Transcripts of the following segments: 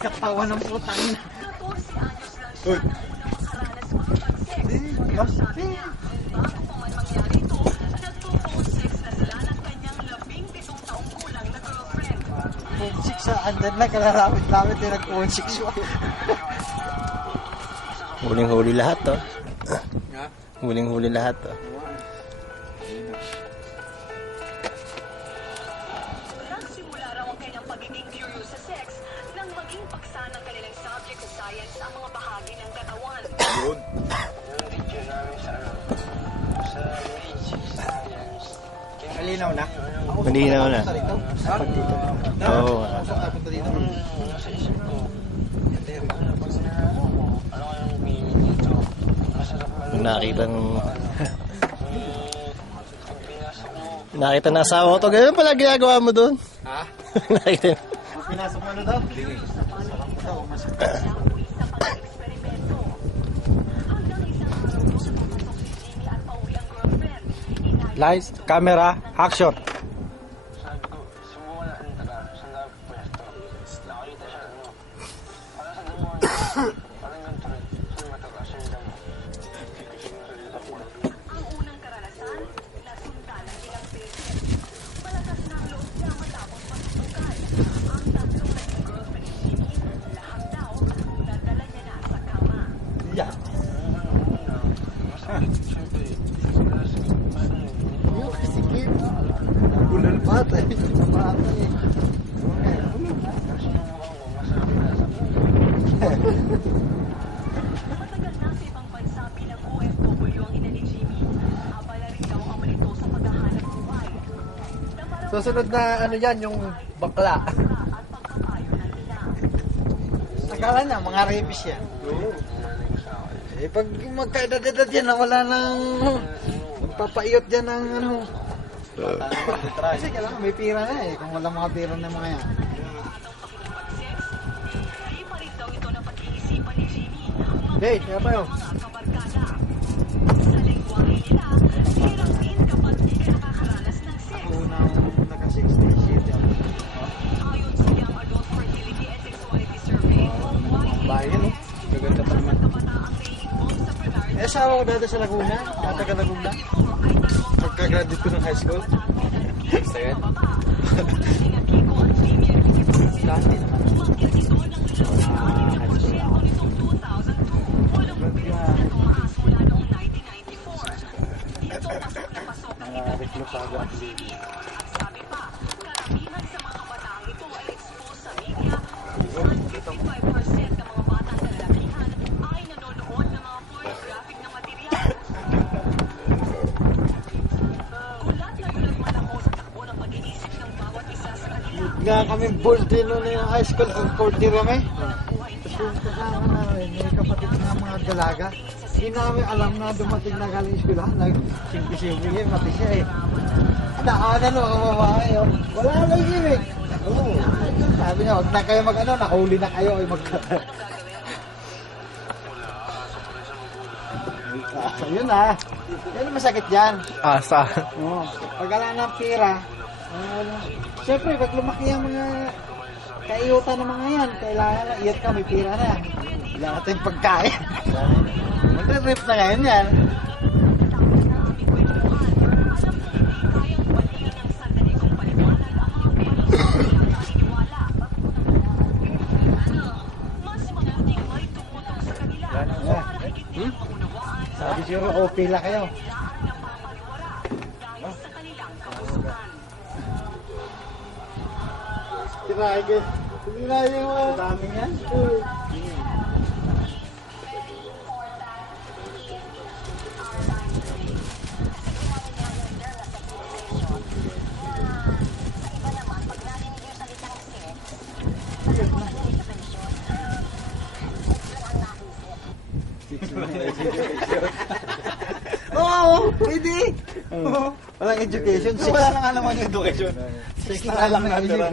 Katawan ng putang ina. Uy. Andyan na, kalalapit-lapit yung nag-16 siya. Huling-huli lahat to. Huling-huli lahat to. Nagsimula raw ang kanyang pagiging curious sa sex nang maging paksa ng kanilang subject sa science ang mga bahagi ng katawan. Yun. Malinaw na? Malinaw na. Oo. Nakita ng asawa ko to. Ganun pala ginagawa mo doon. Ha? Nakita. Pinasok mo na daw? Lights, camera, action. Ang unang karanasan, nasundan ng ilang beses. Malakas na ang loob niya matapos pagsusukan. Ang tatlong naging girlfriend ni Jimmy, lahat daw, nadala niya na sa kama. Yan. Yung kasikip. Bulan bata eh. Bata eh. Matagal na sa ibang bansa bilang OFW ang ina ni Jimmy. Abala rin daw ang malito sa paghahanap buhay. Susunod na ano yan, yung bakla. At pagpapayo ng ina. Akala na, mga rapist yan. Eh, pag magkaedad-edad yan, wala nang magpapaiot yan ng ano. Kasi kailangan may pira na eh, kung walang mga pira na mga yan. Hindi pa rin daw ito na pag-iisipan ni Jimmy. Hey, kaya pa yun. Mga kabarkada. Sa lengguwahe nila, hirap din kapag di ka nakakaranas ng sex. Unang naka-60 shit yan. Ayon sa Young Adult Fertility and Sexuality Survey, Bayan eh. Gaganda pa naman. kabataang may involved sa Bernard Eh, asawa ko dati sa Laguna. Dati ka Laguna. Pagka-graduate ko ng high school. Basta yan. Dati naman. Nakareklo pa ako. Sabi pa, karamihan sa mga bataang ito ay exposed sa media kung saan 55% ng mga batang kalalakihan ay nanonood ng mga pornographic na material. Gulat na gulat man ako sa takbo ng pag-iisip ng bawat isa sa kanila. Nga kami bold din noon yung high school. Ang 40 kami. Tapos yung kasama namin, may kapatid na mga dalaga. Hindi namin alam na dumating na galing eskwela. Simple-simple yun, mati siya eh. Naanan mo ang babae. Oh. Wala lang ibig. Oo. Sabi niya, huwag na kayo mag-ano, nahuli na kayo. Ay yun ah. Yan ang masakit yan. Asa. Oo. Pag wala ng pira, siyempre, pag lumaki ang mga kaiutan ng mga yan, kailangan na iyat ka, may pira na. Kailangan natin pagkain. Magre-rip na ngayon yan. Sabi siguro, okay lang kayo. Tirahe ka. Tirahe yung mga dami yan. Oo, pwede. Walang education. Wala na nga naman yung education. Sex na lang natira.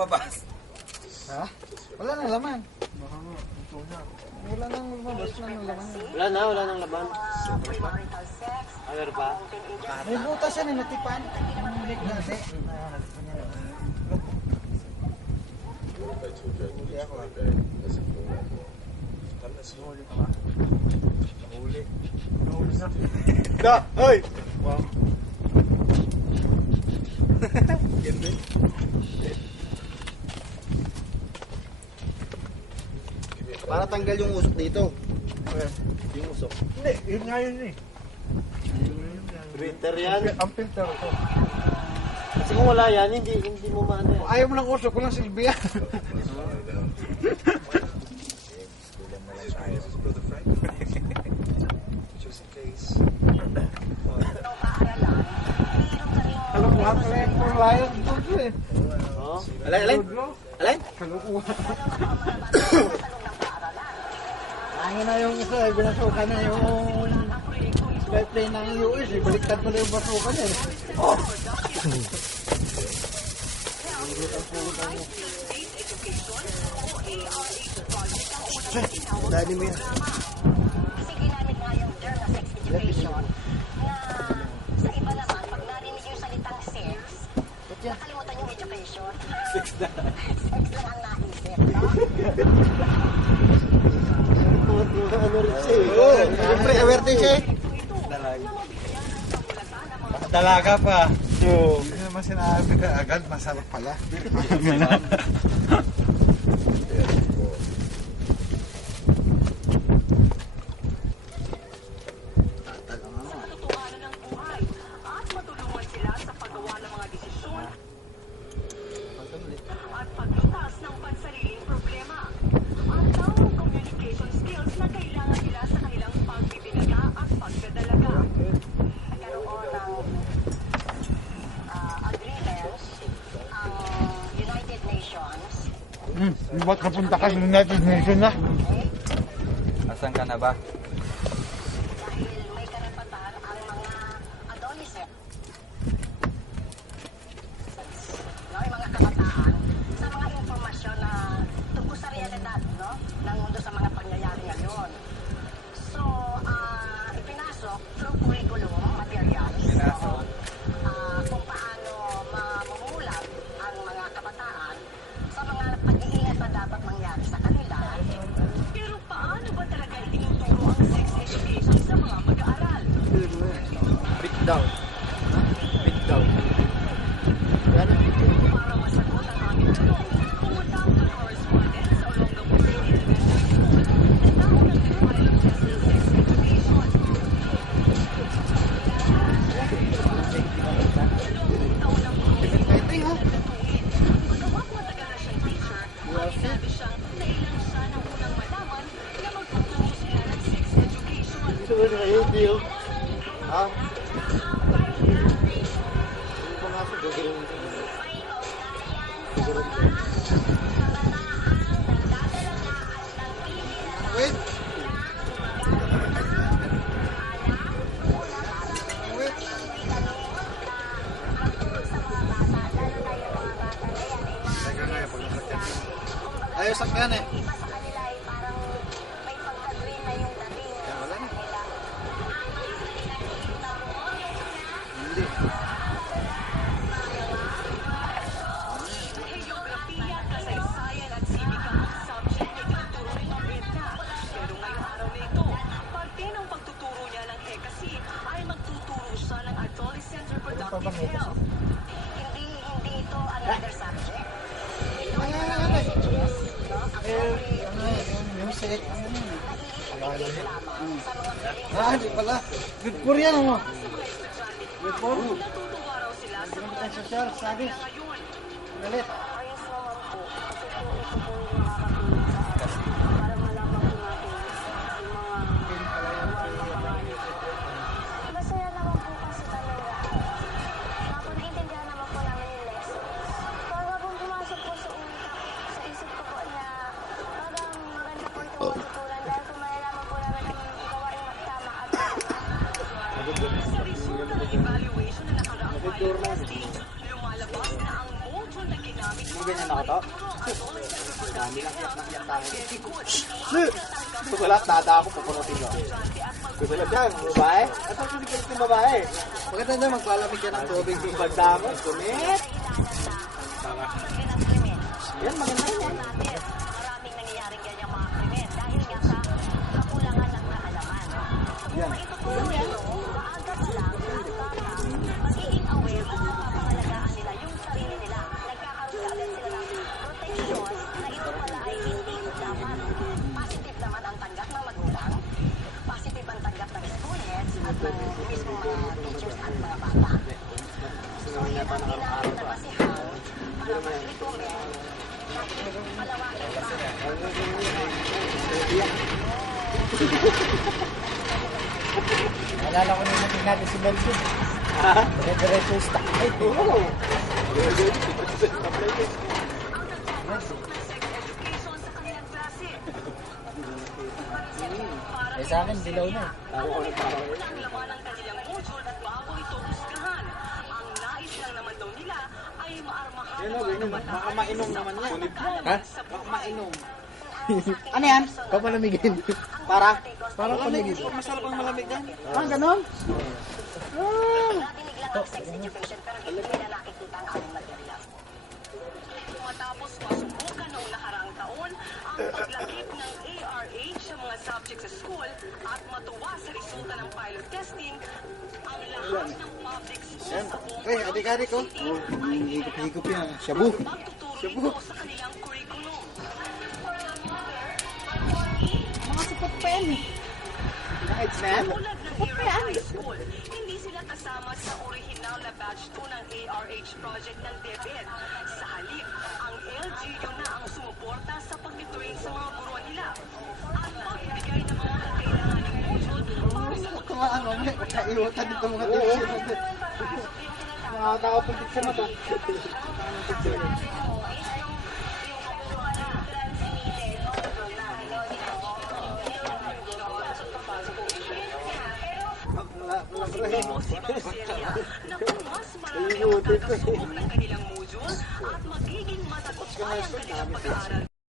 lumabas. Ha? Wala nang laman. Wala nang lumabas na ng laman. Wala nang laban. Agar ba? May butas yan, natipan. Ang leg natin. Da! Hoy! Para tanggal yung usok dito. Yung usok. Hindi, yun nga yun eh. Filter yan. Ang filter ko. Kasi kung wala yan, hindi mo maano yan. Ayaw mo ng usok, walang silbi yan. Alam mo, ang collector lion dito eh. Oh. Alay? Kalukuhan. Angin na yung isa, binasukan na yung play ng US, baliktad pala yung basukan eh. Dali mo yan. Kasi ginamit nga yung term na sex education na sa iba naman, pag narinig yung salitang sex, nakalimutan yung education. Sex lang ang naisip, no? Ano rin siya eh. Oo, siyempre, aware din siya eh. Dalaga pa. Hindi naman sinabi ka agad, masarap pala. Matutuhanan ng buhay at matulungan sila sa paggawa ng mga desisyon at paglutas ng pansariling problema. Ang tamang communication skills na kailangan nila sa kanilang pagbibinaga at pagdadalaga. Nagkaroon ng agreements ang United Nations. Ba't kapunta ka sa United Nations na? Asan ka na ba? Dahil may karapatan ang mga adolescent, no, yung mga kabataan, sa mga impormasyon na tungkol sa realidad, no, ng mundo sa mga pangyayari ngayon. So, ipinasok through curriculum materials, no, kung paano mamumulat ang mga kabataan sa mga pag-iingat na dapat mangyari sa kanila. Pero paano ba talaga itinuturo ang sex education sa mga mag-aaral? Bit down. Para masagot ang aming tanong, pumunta ang correspondent sa Olongapo City Elementary School na naunang nag-file ng test ng sex education. Dalawang taon ng natutuin. Pagkawak matagal na siyang teacher, sinabi siyang nailang siya nang unang malaman na magtuturo sila ng sex education. Ito na yung deal. Ha? Yung pumasok, gagawin mo. Wait! Wait! Ayaw sakyan eh. Iba sa kanila ay parang may pagka-green na yung dating Wala na. nila. Geografiya, kasaysayan at sibika ang subject na tinuturo ni Edna. Pero ngayong araw na ito, parte ng pagtuturo niya ng HECASI ay magtuturo siya ng adolescent reproductive health. Hindi ito another subject. Ito ay messages, no? Yung silik. Naiibigay lamang sa mga feelings Hindi pala. Good for yan mo. Good for? natutuwa raw sila sa mga Social studies. ngayon. Galit. Ayos naman po. Kasi po ito po yung makakatulong sa akin para malaman po natin yung mga masaya naman po kasi talaga. Napag-intindihan naman po namin yung lessons. Pagka po pumasok po sa isip ko po na parang maganda po itong matutunan dahil kung malalaman po namin ang gawain tama at sa resulta ng evaluation na nakaraang pilot testing, lumalabas na ang module na ginamit para Ganyan ako to? Dami lang kiyak tayo. Wala, tada ako, pupunutin ko. Gusto lang dyan, babae? Ito ang sinikit ng babae. Maganda na, magpalamig ka ng tubig sa pagdamot. Kumit! Yan, maganda yan. Maraming nangyayaring ganyang mga krimen dahil nga sa kakulangan ng kaalaman. Kung maitutulong nito, maaga pa lang ang bata, magiging aware at napapangalagaan nila yung sarili nila. Nagkakaroon agad sila ng protection na ito pala ay hindi dapat. Positive naman ang tanggap ng magulang, positive ang tanggap ng students at ng mismo mga teachers at mga bata. So yun ang ginamit na basihan para mag-recommend malawakang Alala ko nung natin natin si Melvin. Diretso yung stock. Ay, ng sex education sa kanilang klase. Eh sa akin, dilaw na. Ang laman ng kanilang module at bago ito husgahan. Ang nais lang naman daw nila ay maarmahan ng mga kabataan. Baka mainom naman yan. Ha? Baka mainom. Ano yan? Papalamigin. Para? Parang palamigin. Masarap ang malamig yan. Ah, ganon? Natinig lang ang sex education pero hindi nila nakikita ang aming material. Matapos masubukan noong nakaraang taon ang paglakip ng ARH sa mga subjects sa school at matuwa sa resulta ng pilot testing, ang lahat ng public schools sa buong Eh, adik-adik ko. Higop-higop yan. Shabu. magtuturo ito sa kanilang curriculum. Mga sipat pa yan eh. Nice, man. Tulad ng Hero High School, hindi sila kasama sa original na batch 2 ng ARH project ng DepEd. Sa halip, ang LGU na ang sumuporta sa pag-train sa mga guro nila at magbigay ng mga kakailanganing module para sa Mga ano, kaiwatan dito mga diksyon. Mga tao pong diksyon na to. na kung mas marami ang magkakasubok ng kanilang module at magiging matagumpay ang kanilang pag-aaral.